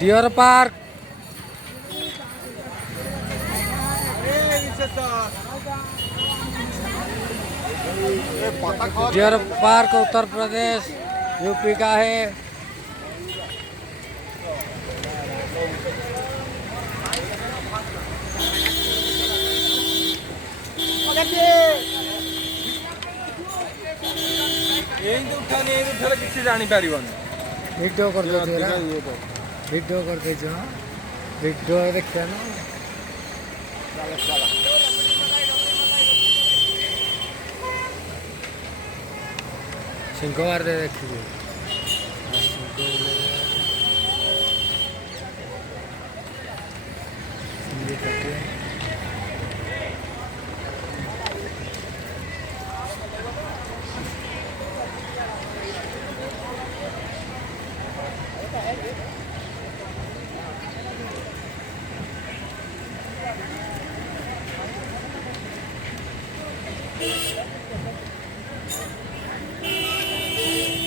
Deer park deer park Uttar Pradesh UP का है। କିଛି ଜାଣିପାରିବନି। वीडियो कर दो वीडियो कर दीजिए वीडियो देखते ना सिंह दे देखिए